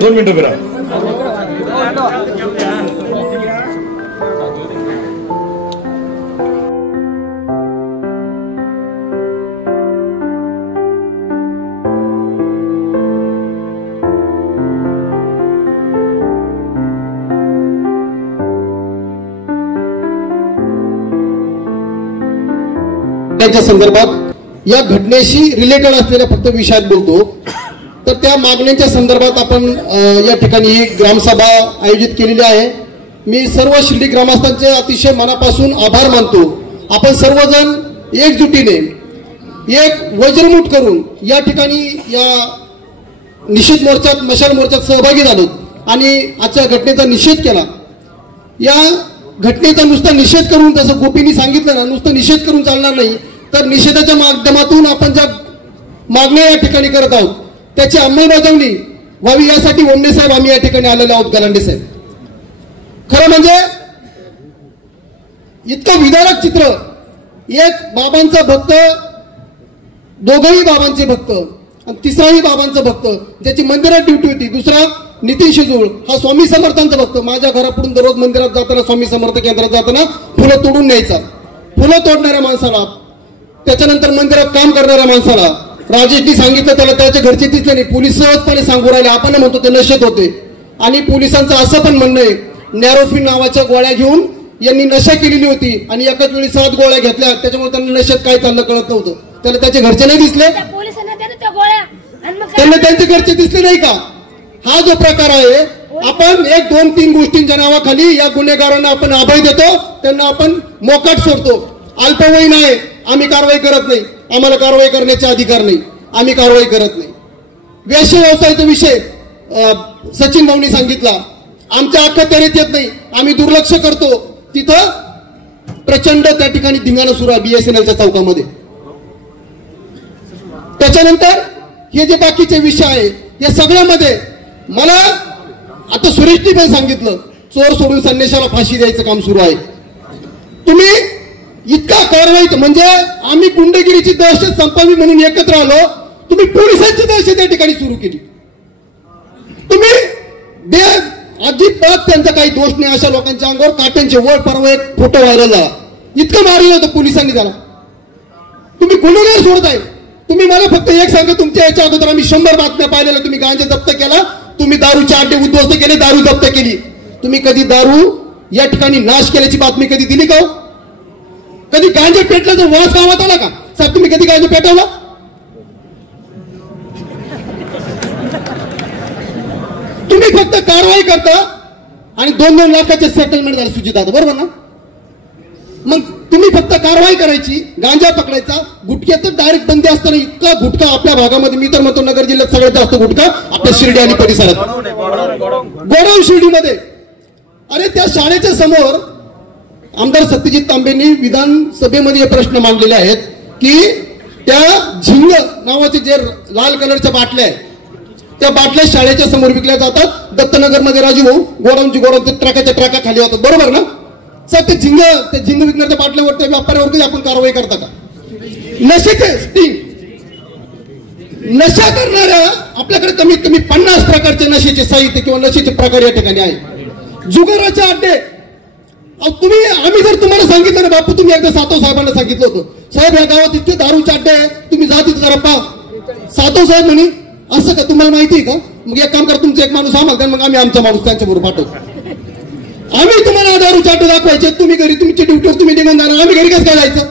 2 मिनिटं करा. त्याच्या संदर्भात या घटनेशी रिलेटेड असलेल्या फक्त विषयात बोलतो. तर त्या मागण्यांच्या संदर्भात आपण या ठिकाणी ही ग्रामसभा आयोजित केलेली आहे. मी सर्व शिर्डी ग्रामस्थांचे अतिशय मनापासून आभार मानतो. आपण सर्वजण एकजुटीने एक वज्रमुठ करून या ठिकाणी या निषेध मोर्चात मशाल मोर्चात सहभागी झालो आणि आजच्या घटनेचा निषेध केला. या घटनेचा नुसता निषेध करून, जसं गोपींनी सांगितलं ना, नुसतं निषेध करून चालणार नाही. तर निषेधाच्या माध्यमातून आपण ज्या मागण्या या ठिकाणी करत आहोत त्याची अंमलबजावणी व्हावी यासाठी ओमने साहेब आम्ही या ठिकाणी आलेले आहोत. गलांडे साहेब, खरं म्हणजे इतकं विदारक चित्र, एक बाबांचा भक्त, दोघंही बाबांचे भक्त आणि तिसराही बाबांचा भक्त, ज्याची मंदिरात ड्युटी होती. दुसरा नितीन शिजूळ, हा स्वामी समर्थांचा भक्त. माझ्या घरापुढून दररोज मंदिरात जाताना, स्वामी समर्थ केंद्रात जाताना फुलं तोडून न्यायचा. फुलं तोडणाऱ्या माणसाला, त्याच्यानंतर मंदिरात काम करणाऱ्या माणसाला राजेशनी सांगितलं, त्याला त्याच्या घरचे दिसले नाही. पोलीस सहजपणे सांगू राहिले, आपण म्हणतो ते नशेत होते. आणि पोलिसांचं असं पण म्हणणं आहे, नॅरोफिन नावाच्या गोळ्या घेऊन यांनी नशा केलेली होती आणि एकाच वेळी 7 गोळ्या घेतल्या. त्याच्यामुळे त्यांना नशेत काय चाललं कळत नव्हतं. त्याला त्याचे घरचे नाही दिसले, त्यांना त्यांचे घरचे दिसले नाही का? हा जो प्रकार आहे, आपण 1, 2, 3 गोष्टींच्या नावाखाली या गुन्हेगारांना आपण अभय देतो, त्यांना आपण मोकाट सोडतो. अल्पवयीन आहे, आम्ही कारवाई करत नाही, आम्हाला कारवाई करण्याचे अधिकार नाही, आम्ही कारवाई करत नाही. वेश्या व्यवसायाचा विषय सचिन भाऊंनी सांगितला, आमच्या अखत्यारीत येत नाही, आम्ही दुर्लक्ष करतो. तिथं प्रचंड त्या ठिकाणी धिंगाणा सुरू आहे BSNLच्या चौकामध्ये. त्याच्यानंतर हे जे बाकीचे विषय आहे, या सगळ्यामध्ये मला आता सुरेशनी पण सांगितलं, चोर सोडून संन्याशाला फाशी द्यायचं काम सुरू आहे. तुम्ही इतका कारवाई, म्हणजे आम्ही गुंडगिरीची दहशत संपावी म्हणून एकत्र आलो, तुम्ही पोलिसांची दहशत या ठिकाणी सुरू केली. तुम्ही अजिबात त्यांचा काही दोष नाही. अशा लोकांच्या अंगावर काट्यांचे वळ, परवा एक फोटो व्हायरल झाला, इतकं मारलं होतं पोलिसांनी त्याला. तुम्ही गुन्हेगार सोडताय. तुम्ही मला फक्त एक सांगा, तुमच्या याच्या अगोदर आम्ही 100 बातम्या पाहिलेल्या. तुम्ही गांजा जप्त केला, तुम्ही दारूचे अड्डे उद्ध्वस्त केले, दारू जप्त केली. तुम्ही कधी दारू या ठिकाणी नाश केल्याची बातमी कधी दिली का? कधी गांजा पेटल्याचा वास गावात आला का? साहेब, तुम्ही कधी गांजा पेटवला? तुम्ही फक्त कारवाई करता आणि 2-2 लाखाचे सेटलमेंट झाले सुजितदादा, बरोबर ना? मग तुम्ही फक्त कारवाई करायची, गांजा पकडायचा. गुटख्यात डायरेक्ट बंदी असताना इतका गुटखा आपल्या भागामध्ये, मी तर म्हणतो नगर जिल्ह्यात सगळ्यात जास्त गुटखा आपल्या शिर्डी आणि परिसरात, गोडाऊन शिर्डीमध्ये. अरे, त्या शाळेच्या समोर आमदार सत्यजित तांबेंनी विधानसभेमध्ये प्रश्न मांडलेले आहेत की त्या झिंग नावाचे जे लाल कलरच्या बाटल्या आहेत, त्या बाटल्या शाळेच्या समोर विकल्या जातात. दत्तनगरमध्ये राजू भाऊ गोडाऊनचे ट्रकाच्या ट्रका खाली होतात, बरोबर ना? सर, ते झिंग विकण्याच्या बाटल्यावर त्या व्यापाऱ्यावरती आपण कारवाई करता का? नशेचे स्टिंग, नशा करणाऱ्या आपल्याकडे कमीत कमी 50 प्रकारचे नशेचे साहित्य किंवा नशेचे प्रकार या ठिकाणी आहेत. जुगाराचे अड्डे. आम्ही जर तुम्हाला सांगितलं ना बापू, तुम्ही एकदा सातव साहेबांना सांगितलं होतं, साहेब या गावात इतके दारूचे अड्डे आहे, तुम्ही जा तिथे जरा पहा. सातव साहेब म्हणे, असं का, तुम्हाला माहिती आहे का? मग एक काम करा, तुमचा एक माणूस आम्हाला, मग आम्ही आमचा माणूस त्यांच्याबरोबर पाठवतो. आम्ही तुम्हाला दारूचे अड्डे दाखवायचे, तुम्ही घरी तुमच्या ड्युटीवर तुम्ही निघून जाणार, आम्ही घरी कसं काय जायचं?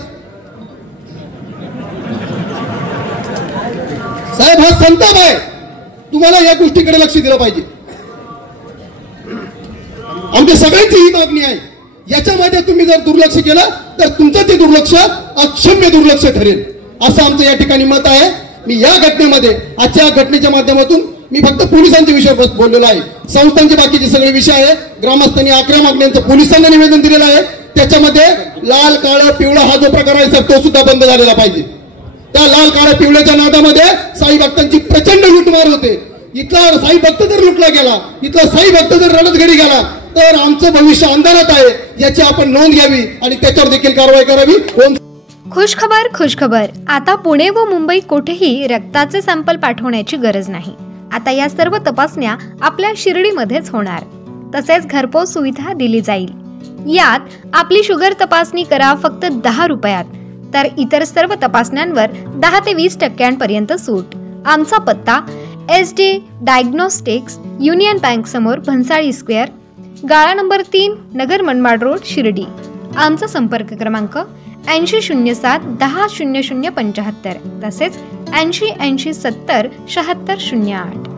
साहेब, हा संताप आहे. तुम्हाला या गोष्टीकडे लक्ष दिलं पाहिजे. आमच्या सगळ्यांची ही मागणी आहे. याच्यामध्ये तुम्ही जर दुर्लक्ष केलं तर तुमचं ते दुर्लक्ष अक्षम्य दुर्लक्ष ठरेल, असं आमचं या ठिकाणी मत आहे. मी या घटनेमध्ये, आजच्या घटनेच्या माध्यमातून मी फक्त पोलिसांच्या विषयावर बोललेलो आहे. संस्थांचे बाकीचे सगळे विषय आहे. ग्रामस्थांनी 11 मागण्यांचं पोलिसांना निवेदन दिलेलं आहे. त्याच्यामध्ये लाल, काळं, पिवळा हा जो प्रकार आहे सर, तो सुद्धा बंद झालेला पाहिजे. त्या लाल, काळ्या, पिवळ्याच्या नादामध्ये साई भक्तांची प्रचंड लुटमार होते. इथला साई भक्त जर लुटला गेला, इथला साई भक्त जर रडत घरी गेला तर आमचं भविष्य अंधारात आहे. याची आपण नोंद घ्यावी आणि त्याच्यावर देखील कारवाई करावी. खुशखबर. आता पुणे व मुंबई कुठेही रक्ताचे सॅम्पल पाठवण्याची गरज नाही. आता या सर्व तपासण्या आपल्या शिर्डीमध्येच होणार. तसेच घरपोच सुविधा दिली जाईल. यात आपली शुगर तपासणी करा फक्त 10 रुपयात, तर इतर सर्व तपासण्यांवर 10 ते 20% सूट. आमचा पत्ता SD डायग्नोस्टिक्स, युनियन बँक समोर, भन्साळी स्क्वेअर, गाळा नंबर 3, नगर मनमाड रोड, शिर्डी. आमचा संपर्क क्रमांक 8007 10 0075 तसेच 80 80 70 76 08.